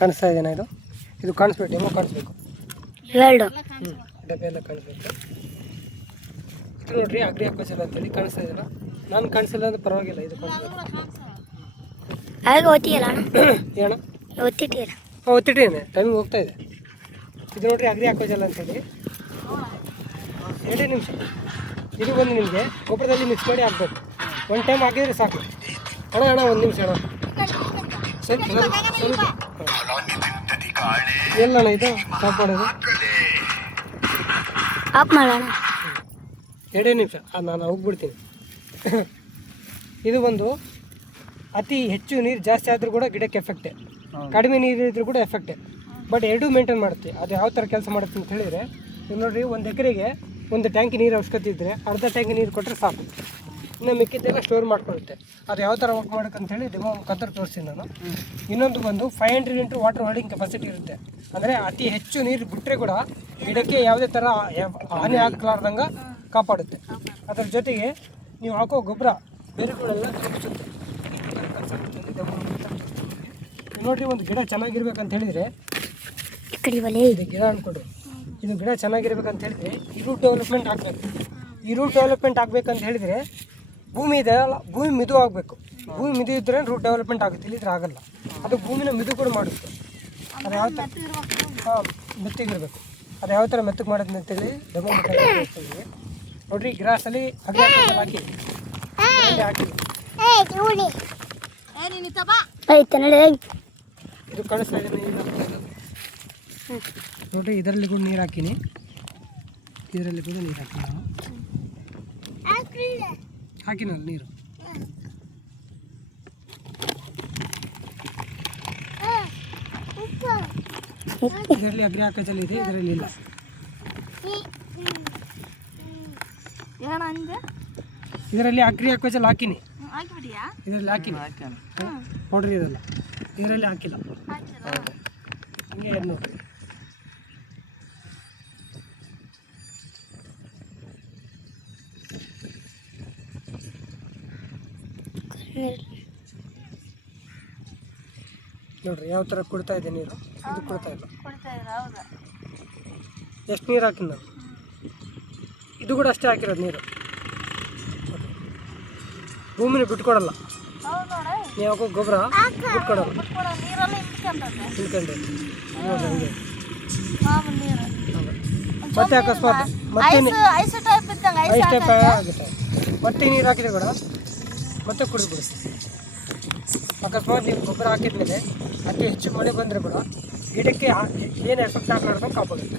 ಕಾಣಿಸ್ತಾ ಇದೆಯಾ? ಇದು ಕಾಣಿಸ್ಬೇಕು, ಡೆಮೋ ಕಾಣಿಸ್ಬೇಕು, ಡಬ್ಬೆ ಎಲ್ಲ ಕಾಣಿಸ್ಬೇಕು. ಇದು ನೋಡ್ರಿ ಅಗ್ರಿ ಅಕ್ವಾಚರ್ ಅಂತೇಳಿ ಕಾಣಿಸ್ತಾ ಇದೆಯಲ್ಲ. ನಾನು ಕಾಣಿಸಿಲ್ಲ ಅಂದ್ರೆ ಪರವಾಗಿಲ್ಲ, ಇದು ಕಾಣಿಸ್ಬೇಕು. ಏನ ಒತ್ತಿಟ್ಟಿದ್ದೇನೆ, ಟೈಮಿಂಗ್ ಹೋಗ್ತಾ ಇದೆ. ಇದು ನೋಡ್ರಿ ಅಗ್ರಿ ಅಕ್ವಾಚರ್ ಅಂತೇಳಿ 2 ನಿಮಿಷ. ಇದು ಬಂದು ನಿಮಗೆ ಗೊಬ್ಬರದಲ್ಲಿ ಮಿಕ್ಸ್ ಮಾಡಿ ಹಾಕ್ಬೇಕು. 1 ಟೈಮ್ ಹಾಕಿದರೆ ಸಾಕು. ಅಣ್ಣ 1 ನಿಮಿಷ ಅಣ್ಣ, ಸ್ವಲ್ಪ ಎಲ್ಲಣ್ಣ ಇದು ಸ್ಟಾಪ್ ಮಾಡೋದು. ಆಫ್ ಮಾಡೋಣ. 2 ನಿಮಿಷ ನಾನು ಹೋಗ್ಬಿಡ್ತೀನಿ. ಇದು ಬಂದು ಅತಿ ಹೆಚ್ಚು ನೀರು ಜಾಸ್ತಿ ಆದರೂ ಕೂಡ ಗಿಡಕ್ಕೆ ಎಫೆಕ್ಟೇ, ಕಡಿಮೆ ನೀರು ಇದ್ರೂ ಕೂಡ ಎಫೆಕ್ಟೇ. ಬಟ್ ಎರಡೂ ಮೇಂಟೈನ್ ಮಾಡುತ್ತೆ. ಅದು ಯಾವ ಥರ ಕೆಲಸ ಮಾಡುತ್ತೆ ಅಂತ ಹೇಳಿದರೆ, ಇದು ನೋಡಿರಿ, 1 ಎಕರೆಗೆ 1 ಟ್ಯಾಂಕಿ ನೀರು ಅವಶ್ಯಕತೆ ಇದ್ದರೆ ಅರ್ಧ ಟ್ಯಾಂಕಿ ನೀರು ಕೊಟ್ಟರೆ ಸಾಕು. ಇನ್ನು ಮಿಕ್ಕಿದ್ದೆಲ್ಲ ಸ್ಟೋರ್ ಮಾಡ್ಕೊಳ್ಳುತ್ತೆ. ಅದು ಯಾವ ಥರ ವರ್ಕ್ ಮಾಡೋಕ್ಕಂತೇಳಿ ಡೆಮೋ ಮುಖಾಂತರ ತೋರಿಸ್ತೀನಿ ನಾನು. ಇನ್ನೊಂದು ಬಂದು 500 ಲೀಟ್ರ್ ವಾಟರ್ ಹೋಲ್ಡಿಂಗ್ ಕೆಪಾಸಿಟಿ ಇರುತ್ತೆ. ಅಂದರೆ ಅತಿ ಹೆಚ್ಚು ನೀರು ಬಿಟ್ಟರೆ ಕೂಡ ಗಿಡಕ್ಕೆ ಯಾವುದೇ ಥರ ಹಾನಿ ಆಗಲಾರ್ದಂಗೆ ಕಾಪಾಡುತ್ತೆ. ಅದರ ಜೊತೆಗೆ ನೀವು ಹಾಕೋ ಗೊಬ್ಬರ ಬೇರುಗಳೆಲ್ಲ ತುಂಬಿಸುತ್ತೆ. ನೋಡಿರಿ, ಒಂದು ಗಿಡ ಚೆನ್ನಾಗಿರ್ಬೇಕಂತ ಹೇಳಿದರೆ ಇದು ಗಿಡ ಅಂದ್ಕೊಂಡ್ರು, ಇದು ಗಿಡ ಚೆನ್ನಾಗಿರ್ಬೇಕಂತ ಹೇಳಿದರೆ ಈ ರೂಟ್ ಡೆವಲಪ್ಮೆಂಟ್ ಆಗಬೇಕು. ಈ ರೂಟ್ ಡೆವಲಪ್ಮೆಂಟ್ ಆಗಬೇಕಂತ ಹೇಳಿದರೆ ಭೂಮಿ ಇದೆ ಅಲ್ಲ, ಭೂಮಿ ಮಿದು ಆಗಬೇಕು. ಭೂಮಿ ಮಿದು ಇದ್ದರೆ ರೂಟ್ ಡೆವಲಪ್ಮೆಂಟ್ ಆಗುತ್ತೆ, ಇಲ್ಲಿದ್ರೆ ಆಗಲ್ಲ. ಅದು ಭೂಮಿನ ಮಿದು ಕೂಡ ಮಾಡುತ್ತೆ. ಅದು ಯಾವ ಥರ ಮೆತ್ತಗಿರಬೇಕು. ಅದು ಯಾವ ಥರ ಮೆತ್ತಗೆ ಮಾಡೋದು ಅಂತೇಳಿ ಡೆಮೋ ಮಾಡ್ತೀವಿ. ನೋಡಿರಿ, ಗ್ರಾಸಲ್ಲಿ ಅಗ್ರಿ ಹಾಕಿ ಇದು ಕಳಿಸ್ತಾ ಇದೆ. ನೋಡಿರಿ, ಇದರಲ್ಲಿ ಕೂಡ ನೀರು ಹಾಕಿನಿ, ಇದರಲ್ಲಿ ಕೂಡ ನೀರು ಹಾಕಿ ನಾನು ಹಾಕಿನಲ್ಲ ನೀರು. ಇದರಲ್ಲಿ ಅಗ್ರಿ ಹಾಕೋದಲ್ಲಿ ಇದೆ, ಇದರಲ್ಲಿ ಇಲ್ಲ. ಇದರಲ್ಲಿ ಅಗ್ರಿ ಹಾಕೋಜಲ್ ಹಾಕಿನಿ, ಇದರಲ್ಲಿ ಹಾಕಿನಿ. ನೋಡ್ರಿ, ಇದೆಲ್ಲ ಇದರಲ್ಲಿ ಹಾಕಿಲ್ಲ. ಹಿಂಗೆ ನೋಡ್ರಿ, ನೋಡ್ರಿ ಯಾವ ಥರ ಕೊಡ್ತಾ ಇದೆ ನೀರು. ಇದು ಕೊಡ್ತಾ ಇಲ್ಲ. ಎಷ್ಟು ನೀರು ಹಾಕಿನ ನಾನು, ಇದು ಕೂಡ ಅಷ್ಟೇ ಹಾಕಿರೋದು ನೀರು. ಭೂಮಿನ ಬಿಟ್ಕೊಡಲ್ಲ, ನೀವು ಹಾಕೋ ಗೊಬ್ಬರ ಬಿಟ್ಕೊಡಲ್ಲ, ತಿಳ್ಕೊಂಡೆ. ಹಂಗೆ ಮತ್ತೆ ಅಕಸ್ಮಾತ್ ಐಸ್ ಟೈಪ್ ಆಗುತ್ತೆ, ಮತ್ತೆ ನೀರು ಹಾಕಿದ್ರೆ ಕೂಡ ಮತ್ತೆ ಕುಡಿದ್ಬಿಡಿ. ಅಕಸ್ಮಾತ್ ನೀವು ಗೊಬ್ಬರ ಹಾಕಿದ್ಮೇಲೆ ಅತಿ ಹೆಚ್ಚು ಮಳೆ ಬಂದರೆ ಕೂಡ ಗಿಡಕ್ಕೆ ಏನು ಎಫೆಕ್ಟ್ ಆಗಲಾರ್ದು ಕಾಪಾಡ್ತದೆ.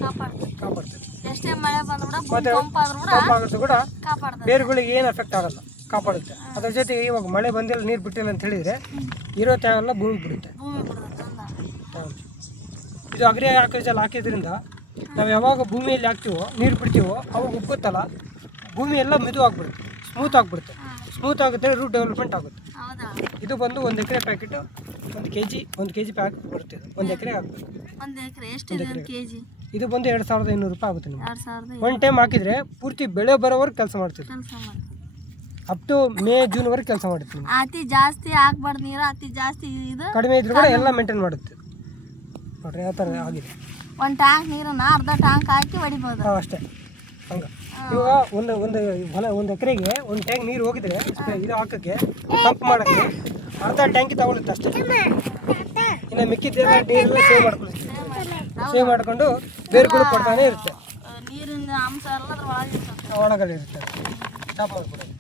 ಮತ್ತೆ ಆಗುತ್ತೆ ಕೂಡ ಬೇರುಗಳಿಗೆ ಏನು ಎಫೆಕ್ಟ್ ಆಗಲ್ಲ, ಕಾಪಾಡುತ್ತೆ. ಅದ್ರ ಜೊತೆಗೆ ಇವಾಗ ಮಳೆ ಬಂದಿಲ್ಲ, ನೀರು ಬಿಟ್ಟಿಲ್ಲ ಅಂತ ಹೇಳಿದರೆ ಇರೋ ತ್ಯಾಗೆಲ್ಲ ಭೂಮಿ ಬಿಡುತ್ತೆ. ಇದು ಅಗ್ರಿ ಹಾಕೋಜಲ್ಲಿ ಹಾಕಿದ್ರಿಂದ ನಾವು ಯಾವಾಗ ಭೂಮಿಯಲ್ಲಿ ಹಾಕ್ತೀವೋ, ನೀರು ಬಿಡ್ತೀವೋ, ಅವಾಗ ಉಪ್ಪುತ್ತಲ್ಲ, ಭೂಮಿ ಎಲ್ಲ ಮಿದು ಆಗಿಬಿಡುತ್ತೆ, ಸ್ಮೂತ್ ಆಗಿಬಿಡುತ್ತೆ. ಸ್ಮೂತ್ ಆಗುತ್ತೆ, ರೂಟ್ ಡೆವಲಪ್ಮೆಂಟ್ ಆಗುತ್ತೆ. ಇದು ಬಂದು 1 ಎಕರೆ ಪ್ಯಾಕೆಟ್ 1 ಕೆಜಿ ಪ್ಯಾಕ್ ಬರುತ್ತೆ. 1 ಎಕರೆ ಹಾಕಬೇಕು. ಇದು ಬಂದು 2500 ರೂಪಾಯಿ ಆಗುತ್ತೆ ನಿಮಗೆ. 1 ಟೈಮ್ ಹಾಕಿದರೆ ಪೂರ್ತಿ ಬೆಳೆ ಬರೋವರೆಗೆ ಕೆಲಸ ಮಾಡ್ತೀವಿ. ಅಪ್ ಟು ಮೇ ಜೂನ್ವರೆಗೆ ಕೆಲಸ ಮಾಡ್ತೀವಿ. ಅತಿ ಜಾಸ್ತಿ ಹಾಕ್ಬಾರ್ದು ನೀರು, ಅತಿ ಜಾಸ್ತಿ ಇದು ಕಡಿಮೆ ಇದ್ರೂ ಕೂಡ ಎಲ್ಲ ಮೇಂಟೈನ್ ಮಾಡುತ್ತೆ. ನೋಡ್ರಿ ಯಾವ ಥರ ಆಗಿದೆ. 1 ಟ್ಯಾಂಕ್ ನೀರನ್ನ ಅರ್ಧ ಟ್ಯಾಂಕ್ ಹಾಕಿ ಹೊಡಿಬೋದು. ಅಷ್ಟೇ. ಹಂಗೆ ಇವಾಗ ಒಂದು ಎಕರೆಗೆ 1 ಟ್ಯಾಂಕ್ ನೀರು ಹೋಗಿದ್ರೆ ಇದು ಹಾಕೋಕ್ಕೆ, ಪಂಪ್ ಮಾಡೋಕ್ಕೆ ಅರ್ಧ ಟ್ಯಾಂಕಿ ತಗೊಳುತ್ತೆ ಅಷ್ಟೇ. ಇನ್ನು ಮಿಕ್ಕಿದ್ದೆಲ್ಲ ನೀರೆಲ್ಲ ಸೇವ್ ಮಾಡಿಕೊಂಡು ಬೇರುಗಳು ಕೊಡ್ತಾನೆ ಇರುತ್ತೆ. ನೀರಿನ ಅಂಶ ಎಲ್ಲ ಒಳಗಡೆ ಇರುತ್ತೆ. ಸ್ಟಾಪ್ ಮಾಡ್ಕೊಡೋದು.